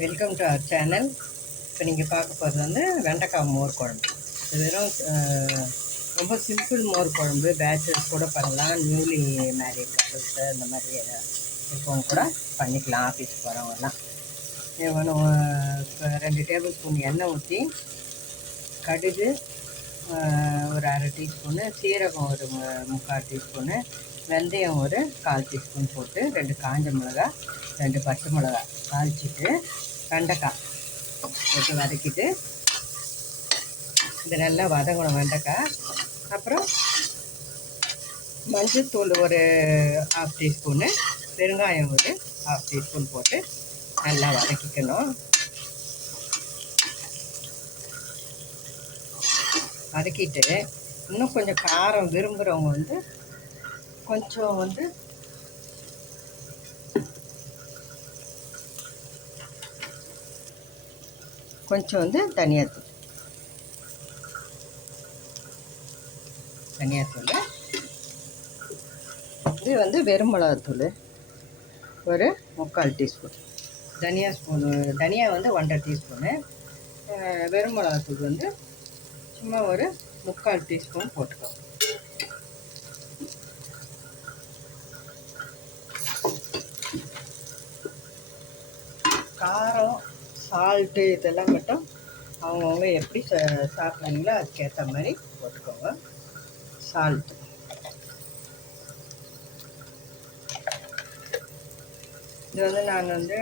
Welcome to our channel இப்போ நீங்கள் பார்க்க போகிறது வந்து வெண்டைக்காய் மோர் குழம்பு. இது வெறும் ரொம்ப சிம்பிள் மோர் குழம்பு. பேச்சுலர்ஸ் கூட பண்ணலாம். நியூலி மேரிட் கப்பல்ஸ் இந்த மாதிரி இருக்கவங்க கூட பண்ணிக்கலாம். ஆஃபீஸ் போகிறவங்கலாம் இப்போ ரெண்டு டேபிள் ஸ்பூன் எண்ணெய் ஊற்றி கடுகு ஒரு அரை டீஸ்பூனு சீரகம் ஒரு முக்கால் டீஸ்பூனு வெந்தயம் ஒரு கால் டீஸ்பூன் போட்டு ரெண்டு காஞ்ச மிளகா ரெண்டு பச்சை மிளகா தாளிச்சிட்டு வெண்டைக்காய் போட்டு வதக்கிட்டு இது நல்லா வதங்கணும் வெண்டைக்காய். அப்புறம் மஞ்சத்தூள் ஒரு ஹாஃப் டீஸ்பூனு பெருங்காயம் ஒரு ஹாஃப் டீஸ்பூன் போட்டு நல்லா வதக்கிக்கணும். வதக்கிட்டு இன்னும் கொஞ்சம் காரம் விரும்புகிறவங்க வந்து கொஞ்சம் வந்து கொஞ்சம் வந்து தனியாத்தூள் தனியாத்தூள் இது வந்து வெறும் மிளகாத்தூள் ஒரு முக்கால் டீஸ்பூன். தனியா ஸ்பூனு தனியா வந்து ஒன்றரை டீஸ்பூனு. வெறும் மிளகாத்தூள் வந்து சும்மா ஒரு முக்கால் டீஸ்பூன் போட்டுக்கோ காரம் சால்ட்டு இதெல்லாம் மட்டும் அவங்கவுங்க எப்படி ச சாப்பிட்றீங்களோ அதுக்கேற்ற மாதிரி போட்டுக்கோங்க. சால்ட்டு இது வந்து நான் வந்து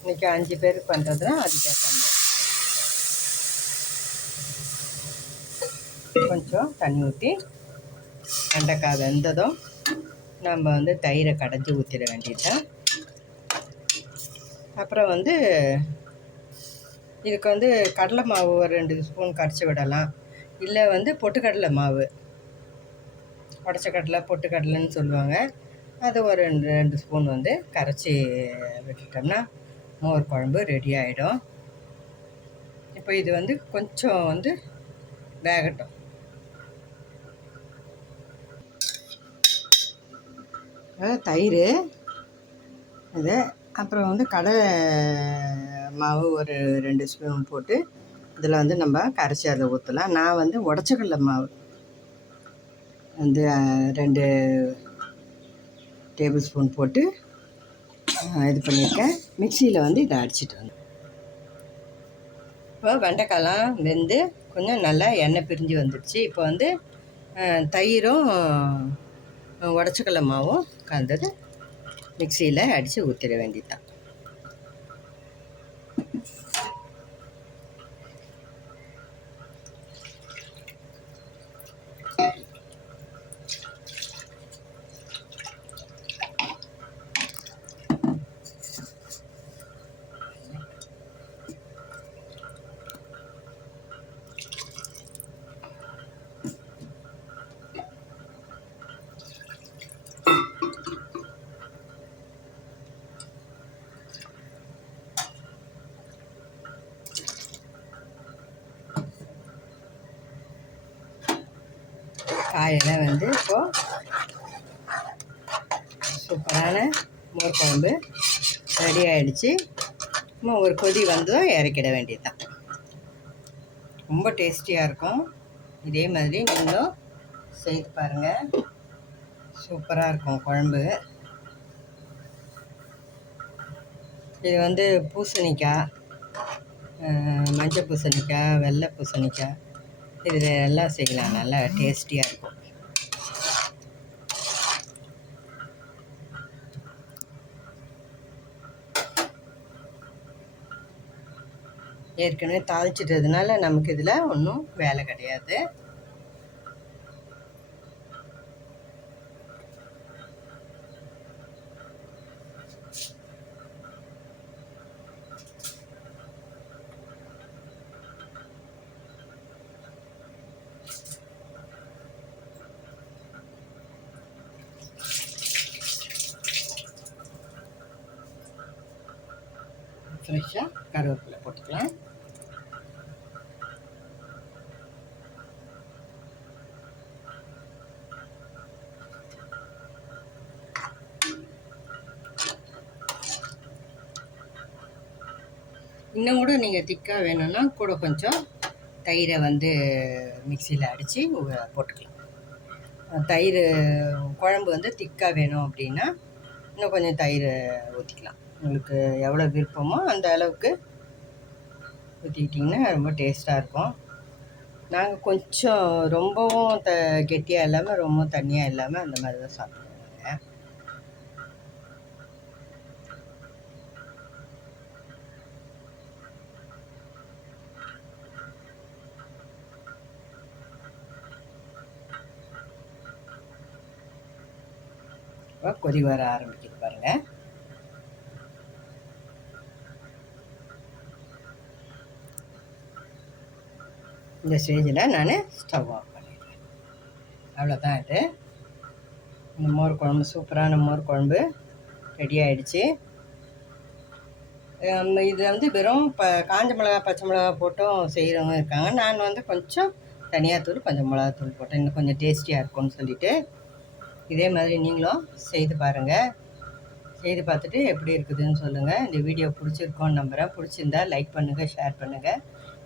இன்றைக்கி அஞ்சு பேருக்கு பண்ணுறதுனா அதுக்கேற்ற மாதிரி. கொஞ்சம் தண்ணி ஊற்றி வெண்டைக்காய் வெந்ததும் நம்ம வந்து தயிரை கடைஞ்சி ஊற்றிட வேண்டியதுதான். அப்புறம் வந்து இதுக்கு வந்து கடலை மாவு ஒரு ரெண்டு ஸ்பூன் கரைச்சி விடலாம். இல்லை வந்து பொட்டுக்கடலை மாவு. உடச்ச கடலை பொட்டுக்கடலைன்னு சொல்லுவாங்க. அது ஒரு ரெண்டு ரெண்டு ஸ்பூன் வந்து கரைச்சி விட்டுட்டோம்னா மோர் குழம்பு ரெடி ஆகிடும் இப்போ இது வந்து கொஞ்சம் வந்து வேகட்டும். தயிர் இதை அப்புறம் வந்து கடலை மாவு ஒரு ரெண்டு ஸ்பூன் போட்டு இதில் வந்து நம்ம கரைச்சி அதை ஊற்றலாம் நான் வந்து உடச்சக்கடலை மாவு. வந்து ரெண்டு டேபிள் ஸ்பூன் போட்டு இது பண்ணியிருக்கேன். மிக்சியில் வந்து இதை அடிச்சிட்டு வந்தேன் இப்போ வெண்டைக்காயெலாம் வெந்து கொஞ்சம் நல்லா எண்ணெய் பிரிஞ்சு வந்துடுச்சு. இப்போ வந்து தயிரும் அஹ், உடச்சக்கடலை மாவும் கலந்தது. மிக்சியில் அடித்து ஊற்றிட வேண்டியதுதான். காயெல்லாம் வந்து இப்போது சூப்பரான மோர் குழம்பு ரெடி ஆகிடுச்சு இன்னும் ஒரு கொதி வந்ததும் இறக்கிட வேண்டியது தான் ரொம்ப டேஸ்டியாக இருக்கும். இதே மாதிரி நீங்களும் செய்து பாருங்கள் சூப்பராக இருக்கும் குழம்பு. இது வந்து பூசணிக்காய் மஞ்சள் பூசணிக்காய் வெள்ளை பூசணிக்காய் இதில் எல்லாம் செய்யலாம். நல்லா டேஸ்டியாக இருக்கும். ஏற்கனவே தாளிச்சிட்டதுனால நமக்கு இதில் ஒன்றும் வேலை கிடையாது. ஃப்ரெஷ்ஷாக கருவேப்பிலை போட்டுக்கலாம். இன்னும் கூட நீங்கள் திக்காக வேணும்னா கூட கொஞ்சம் தயிரை வந்து மிக்சியில் அடித்து போட்டுக்கலாம். தயிர் குழம்பு வந்து திக்காக வேணும் அப்படின்னா இன்னும் கொஞ்சம் தயிர் ஊற்றிக்கலாம் உங்களுக்கு எவ்வளோ விருப்பமோ அந்த அளவுக்கு ஊற்றிக்கிட்டிங்கன்னா ரொம்ப டேஸ்ட்டாக இருக்கும். நாங்கள் கொஞ்சம் ரொம்பவும் த கெட்டியாக இல்லாமல் ரொம்ப தண்ணியாக இல்லாமல் அந்த மாதிரி தான் சாப்பிடுவோம் நாங்கள் கொதி வர ஆரம்பிக்குது பாருங்கள் இந்த ஸ்டேஜில் நான் ஸ்டவ் ஆஃப் பண்ணிடுறேன் அவ்வளோதான் இது. இந்த மோர் குழம்பு சூப்பரான மோர் குழம்பு ரெடி ஆயிடுச்சு. இது வந்து வெறும் ப காஞ்ச மிளகா பச்சை மிளகா போட்டும் செய்கிறவங்க இருக்காங்க. நான் வந்து கொஞ்சம் தனியாத்தூள் கொஞ்சம் மிளகாத்தூள் போட்டேன். இன்னும் கொஞ்சம் டேஸ்டியாக இருக்கும்னு சொல்லிட்டு. இதே மாதிரி நீங்களும் செய்து பாருங்கள் செய்து பார்த்துட்டு எப்படி இருக்குதுன்னு சொல்லுங்கள் இந்த வீடியோ பிடிச்சிருக்கோன்னு நம்புகிறேன் பிடிச்சிருந்தா லைக் பண்ணுங்கள் ஷேர் பண்ணுங்கள்